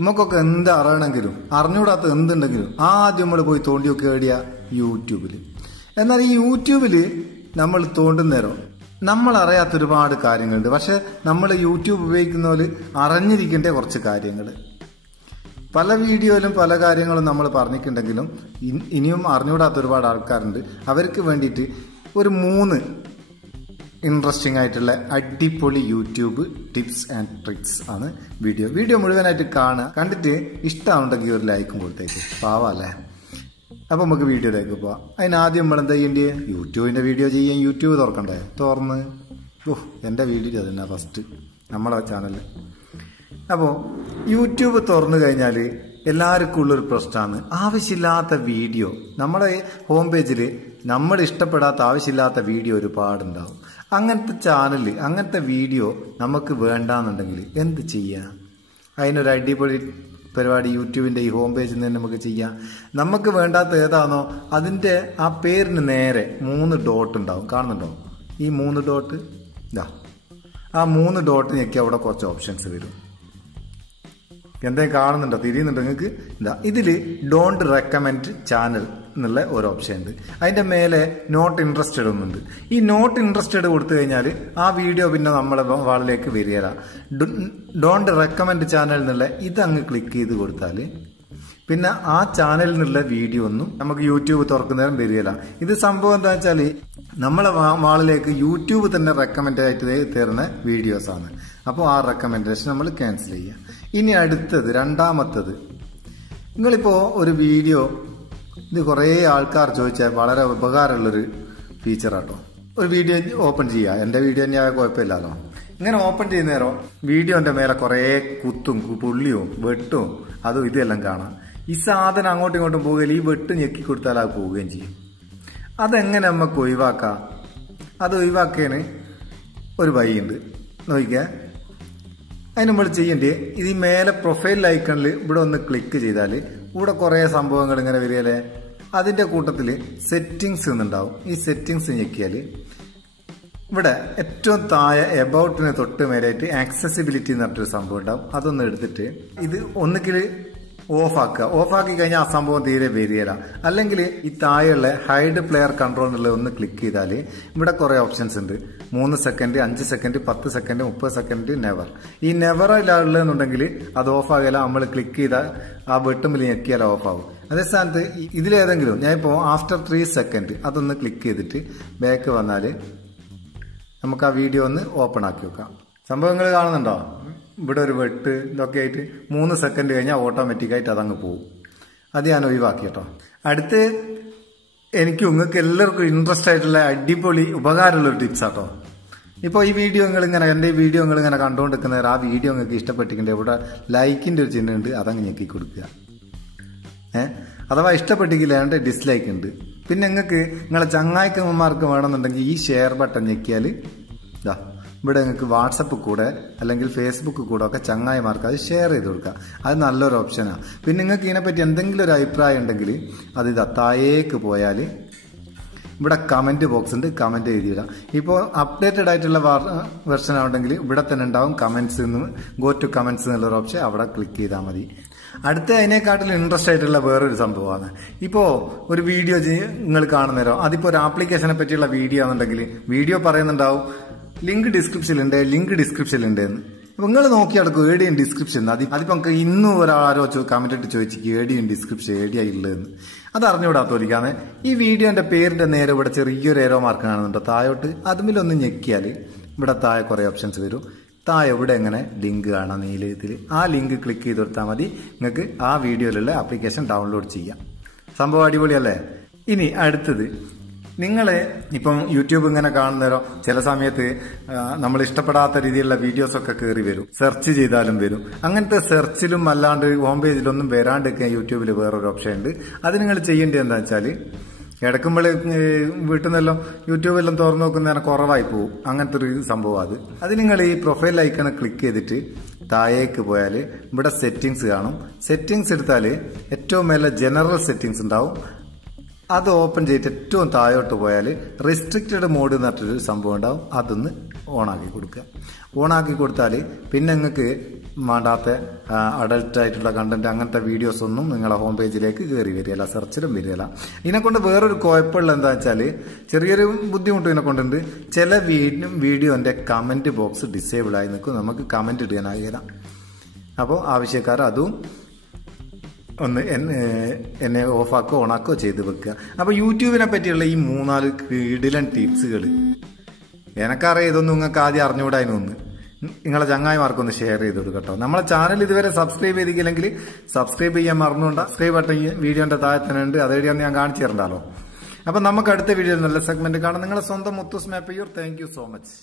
നമുക്കൊക്കെ എന്ത് അറിയണമെങ്കിലും അറിഞ്ഞൂടാത്ത എന്തുണ്ടെങ്കിലും ആദ്യം നമ്മൾ പോയി തോണ്ടി നോക്കി കേടിയ യൂട്യൂബിൽ. എന്നാൽ ഈ യൂട്യൂബിൽ നമ്മൾ തോണ്ടുന്നേരം നമ്മൾ അറിയാത്ത ഒരുപാട് കാര്യങ്ങളുണ്ട്. പക്ഷെ നമ്മൾ യൂട്യൂബ് ഉപയോഗിക്കുന്നവര് അറിഞ്ഞിരിക്കേണ്ട കുറച്ച് കാര്യങ്ങൾ. പല വീഡിയോയിലും പല കാര്യങ്ങളും നമ്മൾ പറഞ്ഞിട്ടുണ്ടെങ്കിലും ഇനിയും അറിഞ്ഞുകൂടാത്ത ഒരുപാട് ആൾക്കാരുണ്ട്. അവർക്ക് വേണ്ടിയിട്ട് ഒരു 3 ഇൻട്രസ്റ്റിംഗ് ആയിട്ടുള്ള അടിപൊളി യൂട്യൂബ് ടിപ്സ് ആൻഡ് ട്രിക്സ് ആണ് വീഡിയോ മുഴുവനായിട്ട് കാണുക. കണ്ടിട്ട് ഇഷ്ടമാണെന്നുണ്ടെങ്കിൽ ഒരു ലൈക്കും കൊടുത്തേക്ക്. പാവല്ലേ. അപ്പം നമുക്ക് വീഡിയോയിലേക്ക് പോവാം. അതിനാദ്യം നമ്മൾ എന്താ ചെയ്യേണ്ടത്? യൂട്യൂബിൻ്റെ വീഡിയോ ചെയ്യാൻ യൂട്യൂബ് തുറക്കണ്ടേ? തുറന്ന് എൻ്റെ വീഡിയോ തന്നെ ഫസ്റ്റ് നമ്മളെ ചാനലിൽ. അപ്പോൾ യൂട്യൂബ് തുറന്നു കഴിഞ്ഞാൽ എല്ലാവർക്കും ഉള്ളൊരു പ്രശ്നമാണ് ആവശ്യമില്ലാത്ത വീഡിയോ. നമ്മുടെ ഹോം പേജിൽ നമ്മൾ ഇഷ്ടപ്പെടാത്ത ആവശ്യമില്ലാത്ത വീഡിയോ ഒരുപാടുണ്ടാവും. അങ്ങനത്തെ ചാനൽ അങ്ങനത്തെ വീഡിയോ നമുക്ക് വേണ്ടാന്നുണ്ടെങ്കിൽ എന്ത് ചെയ്യാം? അതിനൊരു അടിപൊളി പരിപാടി യൂട്യൂബിൻ്റെ ഈ ഹോം പേജിൽ നിന്ന് നമുക്ക് ചെയ്യാം. നമുക്ക് വേണ്ടാത്ത ഏതാണോ അതിൻ്റെ ആ പേരിന് നേരെ 3 ഡോട്ട് ഉണ്ടാവും. കാണുന്നുണ്ടോ ഈ 3 ഡോട്ട്? ഇതാ ആ 3 ഡോട്ട് ഞെക്കി അവിടെ കുറച്ച് ഓപ്ഷൻസ് വരും. എന്തെങ്കിലും കാണുന്നുണ്ടോ? തിരിയുന്നുണ്ടോ നിങ്ങൾക്ക്? ഇതാ ഇതിൽ ഡോണ്ട് റെക്കമെൻഡ് ചാനൽ എന്നുള്ള ഒരു ഓപ്ഷൻ ഉണ്ട്. അതിൻ്റെ മേലെ നോട്ട് ഇൻട്രസ്റ്റഡ് ഒന്നുണ്ട്. ഈ നോട്ട് ഇൻട്രസ്റ്റഡ് കൊടുത്തു കഴിഞ്ഞാൽ ആ വീഡിയോ പിന്നെ നമ്മളെ വാളിലേക്ക് വരികയില്ല. ഡോണ്ട് റെക്കമെൻഡ് ചാനൽ എന്നുള്ള ഇതങ്ങ് ക്ലിക്ക് ചെയ്ത് കൊടുത്താൽ പിന്നെ ആ ചാനലിൽ നിന്നുള്ള വീഡിയോ ഒന്നും നമുക്ക് യൂട്യൂബ് തുറക്കുന്നേരം വരികയില്ല. ഇത് സംഭവം എന്താ വെച്ചാൽ നമ്മളെ വാളിലേക്ക് യൂട്യൂബ് തന്നെ റെക്കമെൻഡ് ആയിട്ട് തരുന്ന വീഡിയോസാണ്. അപ്പോൾ ആ റെക്കമെൻഡേഷൻ നമ്മൾ ക്യാൻസൽ ചെയ്യുക. ഇനി അടുത്തത് രണ്ടാമത്തത്, നിങ്ങളിപ്പോൾ ഒരു വീഡിയോ, ഇത് കുറേ ആൾക്കാർ ചോദിച്ചാൽ വളരെ ഉപകാരമുള്ളൊരു ഫീച്ചറാട്ടോ. ഒരു വീഡിയോ ഓപ്പൺ ചെയ്യുക. എൻ്റെ വീഡിയോ തന്നെ കുഴപ്പമില്ലല്ലോ. ഇങ്ങനെ ഓപ്പൺ ചെയ്യുന്നേരം വീഡിയോന്റെ മേലെ കുറേ കുത്തും പുള്ളിയും വെട്ടും അതും ഇതെല്ലാം കാണാം. ഈ സാധനം അങ്ങോട്ടും ഇങ്ങോട്ടും പോവുകയില്ല. ഈ വെട്ട് ഞെക്കി കൊടുത്താൽ അത് പോവുകയും ചെയ്യും. അതെങ്ങനെ നമുക്ക് ഒഴിവാക്കാം? അത് ഒഴിവാക്കിയതിന് ഒരു വഴിയുണ്ട്, നോക്കിക്കുക. അതിന് നമ്മൾ ചെയ്യേണ്ടത് ഇത് ഈ മേലെ പ്രൊഫൈൽ ഐക്കണിൽ ഇവിടെ ഒന്ന് ക്ലിക്ക് ചെയ്താൽ ഇവിടെ കുറേ സംഭവങ്ങൾ ഇങ്ങനെ വരികയല്ലേ. അതിൻ്റെ കൂട്ടത്തിൽ സെറ്റിങ്സ് എന്നുണ്ടാവും. ഈ സെറ്റിങ്സ് ഞെക്കിയാൽ ഇവിടെ ഏറ്റവും താഴെ എബൌട്ടിന് തൊട്ട് മേലായിട്ട് ആക്സസിബിലിറ്റി എന്ന് പറഞ്ഞിട്ടൊരു സംഭവം ഉണ്ടാവും. അതൊന്ന് എടുത്തിട്ട് ഇത് ഒന്നുകിൽ ഓഫാക്കുക. ഓഫാക്കി കഴിഞ്ഞാൽ ആ സംഭവം തീരെ വരികയില്ല. അല്ലെങ്കിൽ ഈ താഴെയുള്ള ഹൈഡ് പ്ലെയർ കൺട്രോൾ എന്നുള്ളത് ഒന്ന് ക്ലിക്ക് ചെയ്താൽ ഇവിടെ കുറേ ഓപ്ഷൻസ് ഉണ്ട്. 3 second, 5 second, 10 second, 30 second, never. ഈ നെവർ ഉള്ളതെന്നുണ്ടെങ്കിൽ അത് ഓഫാകില്ല. നമ്മൾ ക്ലിക്ക് ചെയ്താൽ ആ വെട്ടുമ്പിൽ ഞെക്കിയാൽ ഓഫാകും. അതേ സ്ഥാനത്ത് ഇതിലേതെങ്കിലും ഞാനിപ്പോൾ ആഫ്റ്റർ 3 സെക്കൻഡ് അതൊന്ന് ക്ലിക്ക് ചെയ്തിട്ട് ബാക്ക് വന്നാൽ നമുക്ക് ആ വീഡിയോ ഒന്ന് ഓപ്പൺ ആക്കി വെക്കാം. സംഭവങ്ങൾ കാണുന്നുണ്ടോ? ഇവിടെ ഒരു വെട്ട് ഇതൊക്കെ ആയിട്ട് 3 സെക്കൻഡ് കഴിഞ്ഞാൽ ഓട്ടോമാറ്റിക്കായിട്ട് അതങ്ങ് പോകും. അത് ഞാൻ ഒഴിവാക്കി കേട്ടോ. അടുത്ത് എനിക്ക് നിങ്ങൾക്ക് എല്ലാവർക്കും ഇൻട്രസ്റ്റ് ആയിട്ടുള്ള അടിപൊളി ഉപകാരമുള്ളൊരു ടിപ്സ് ആട്ടോ. ഇപ്പോൾ ഈ വീഡിയോ നിങ്ങളിങ്ങനെ എൻ്റെ വീഡിയോ നിങ്ങളിങ്ങനെ കണ്ടുകൊണ്ടിരിക്കുന്നവർ ആ വീഡിയോ നിങ്ങൾക്ക് ഇഷ്ടപ്പെട്ടിട്ടുണ്ട് ഇവിടെ ലൈക്കിൻ്റെ ഒരു ചിഹ്നം ഉണ്ട്, അതങ്ങ് ഞെക്കി കൊടുക്കുക. അഥവാ ഇഷ്ടപ്പെട്ടില്ല എൻ്റെ ഡിസ്ലൈക്ക് ഉണ്ട്. പിന്നെ നിങ്ങൾക്ക് നിങ്ങളെ ചങ്ങായിക്കന്മാർക്ക് വേണമെന്നുണ്ടെങ്കിൽ ഈ ഷെയർ ബട്ടൺ ഞെക്കിയാൽ ഇതാ ഇവിടെ നിങ്ങൾക്ക് വാട്സപ്പ് കൂടെ അല്ലെങ്കിൽ ഫേസ്ബുക്ക് കൂടെ ഒക്കെ ചങ്ങായിമാർക്ക് അത് ഷെയർ ചെയ്ത് കൊടുക്കുക. അത് നല്ലൊരു ഓപ്ഷനാണ്. പിന്നെ നിങ്ങൾക്ക് ഇതിനെപ്പറ്റി എന്തെങ്കിലും ഒരു അഭിപ്രായം ഉണ്ടെങ്കിൽ അത് ഇത് താഴേക്ക് പോയാൽ ഇവിടെ കമൻറ്റ് ബോക്സ് ഉണ്ട്, കമൻറ്റ് എഴുതിയിടാം. ഇപ്പോൾ അപ്ഡേറ്റഡ് ആയിട്ടുള്ള വെർഷൻ ആണെങ്കിൽ ഇവിടെ തന്നെ ഉണ്ടാവും കമൻറ്റ്സ് എന്ന്, ഗോ ടു കമൻറ്റ്സ് എന്നുള്ളൊരു ഓപ്ഷൻ അവിടെ ക്ലിക്ക് ചെയ്താൽ മതി. അടുത്ത അതിനേക്കാട്ടിലും ഇൻട്രസ്റ്റ് ആയിട്ടുള്ള വേറൊരു സംഭവമാണ്. ഇപ്പോൾ ഒരു വീഡിയോ നിങ്ങൾ കാണുന്നേരോ അതിപ്പോൾ ഒരു ആപ്ലിക്കേഷനെ പറ്റിയുള്ള വീഡിയോ ആണെന്നുണ്ടെങ്കിൽ വീഡിയോ പറയുന്നുണ്ടാവും ലിങ്ക് ഡിസ്ക്രിപ്ഷനിലുണ്ട് എന്ന്. അപ്പോൾ നിങ്ങൾ നോക്കി നടക്കും ഏടിയും ഡിസ്ക്രിപ്ഷൻ. അതിപ്പോൾ നമുക്ക് ഇന്നും ഒരാരോ കമന്റ് ഇട്ട് ചോദിച്ചിട്ട് ഏടിയും ഡിസ്ക്രിപ്ഷൻ ഏടിയാ ഉള്ളതെന്ന്. അത് അറിഞ്ഞുകൂടാത്തോലിക്കാന്ന് ഈ വീഡിയോന്റെ പേരിന്റെ നേരെ ഇവിടെ ചെറിയൊരു ഏരോ മാർക്ക് കാണുന്നുണ്ടോ താഴോട്ട്? അതുമിലൊന്ന് ഞെക്കിയാൽ ഇവിടെ താഴെ കുറേ ഓപ്ഷൻസ് വരും. താഴെ ഇവിടെ എങ്ങനെ ലിങ്ക് കാണാം നീലത്തിൽ. ആ ലിങ്ക് ക്ലിക്ക് ചെയ്ത് കൊടുത്താൽ മതി. നിങ്ങൾക്ക് ആ വീഡിയോയിലുള്ള ആപ്ലിക്കേഷൻ ഡൗൺലോഡ് ചെയ്യാം. സംഭവം അടിപൊളിയല്ലേ? ഇനി അടുത്തത്, നിങ്ങൾ ഇപ്പം യൂട്യൂബ് ഇങ്ങനെ കാണുന്നവരോ ചില സമയത്ത് നമ്മൾ ഇഷ്ടപ്പെടാത്ത രീതിയിലുള്ള വീഡിയോസൊക്കെ കയറി വരും. സെർച്ച് ചെയ്താലും വരും. അങ്ങനത്തെ സെർച്ചിലും അല്ലാണ്ട് ഹോം പേജിലൊന്നും വരാണ്ടിരിക്കാൻ യൂട്യൂബിൽ വേറൊരു ഓപ്ഷൻ ഉണ്ട്. അത് നിങ്ങൾ ചെയ്യേണ്ടത് എന്താ വെച്ചാൽ ഇടക്കുമ്പോൾ വീട്ടിൽ നിന്നെല്ലാം യൂട്യൂബെല്ലാം തുറന്നു നോക്കുന്നതിന് കുറവായി പോകും. അങ്ങനത്തെ ഒരു സംഭവം. അത് നിങ്ങൾ ഈ പ്രൊഫൈൽ ഐക്കണ് ക്ലിക്ക് ചെയ്തിട്ട് താഴേക്ക് പോയാൽ ഇവിടെ സെറ്റിങ്സ് കാണും. സെറ്റിങ്സ് എടുത്താൽ ഏറ്റവും മേലെ ജനറൽ സെറ്റിങ്സ് ഉണ്ടാവും. അത് ഓപ്പൺ ചെയ്തിട്ട് ഏറ്റവും താഴോട്ട് പോയാൽ റെസ്ട്രിക്റ്റഡ് മോഡ് എന്ന് പറഞ്ഞൊരു സംഭവം ഉണ്ടാവും. അതൊന്ന് ഓണാക്കി കൊടുക്കുക. ഓണാക്കി കൊടുത്താൽ പിന്നെ നിങ്ങൾക്ക് വേണ്ടാത്ത അഡൽട്ടായിട്ടുള്ള കണ്ടന്റ് അങ്ങനത്തെ വീഡിയോസ് ഒന്നും നിങ്ങളെ ഹോം പേജിലേക്ക് കയറി വരികയില്ല, സെർച്ചിലും വരികയില്ല. ഇതിനെക്കൊണ്ട് വേറൊരു കുഴപ്പമുള്ള എന്താ വെച്ചാൽ ചെറിയൊരു ബുദ്ധിമുട്ട് ഇതിനെ കൊണ്ടുണ്ട്. ചില വീഡിയോന്റെ കമന്റ് ബോക്സ് ഡിസേബിൾ ആയി നിൽക്കും, നമുക്ക് കമന്റ് ഇടാനാകില്ല. അപ്പോൾ ആവശ്യക്കാർ അതും ഒന്ന് എന്നെ ഓഫാക്കോ ഓണാക്കോ ചെയ്ത് വെക്കുക. അപ്പോൾ യൂട്യൂബിനെ പറ്റിയുള്ള ഈ 3-4 കിടിലൻ ടിപ്സുകൾ എനക്കറിയാം. ഇതൊന്നും നിങ്ങൾക്ക് ആദ്യം അറിഞ്ഞുകൂടായിരുന്നു. നിങ്ങളെ ചങ്ങായിമാർക്കൊന്ന് ഷെയർ ചെയ്ത് കൊടുക്കുക കേട്ടോ. നമ്മളെ ചാനൽ ഇതുവരെ സബ്സ്ക്രൈബ് ചെയ്തില്ലെങ്കിൽ സബ്സ്ക്രൈബ് ചെയ്യാൻ മറന്നുകൊണ്ടാ. സബ്സ്ക്രൈബ് ബട്ടൺ വീഡിയോന്റെ താഴെ തന്നെ ഉണ്ട്, അതെവിടെയാണെന്ന് ഞാൻ കാണിച്ചു തരണ്ടല്ലോ. അപ്പം നമുക്ക് അടുത്ത വീഡിയോയിൽ നല്ല സെഗ്മെന്റ് കാണാം. നിങ്ങളെ സ്വന്തം Muthus Meppayur. Thank you so much.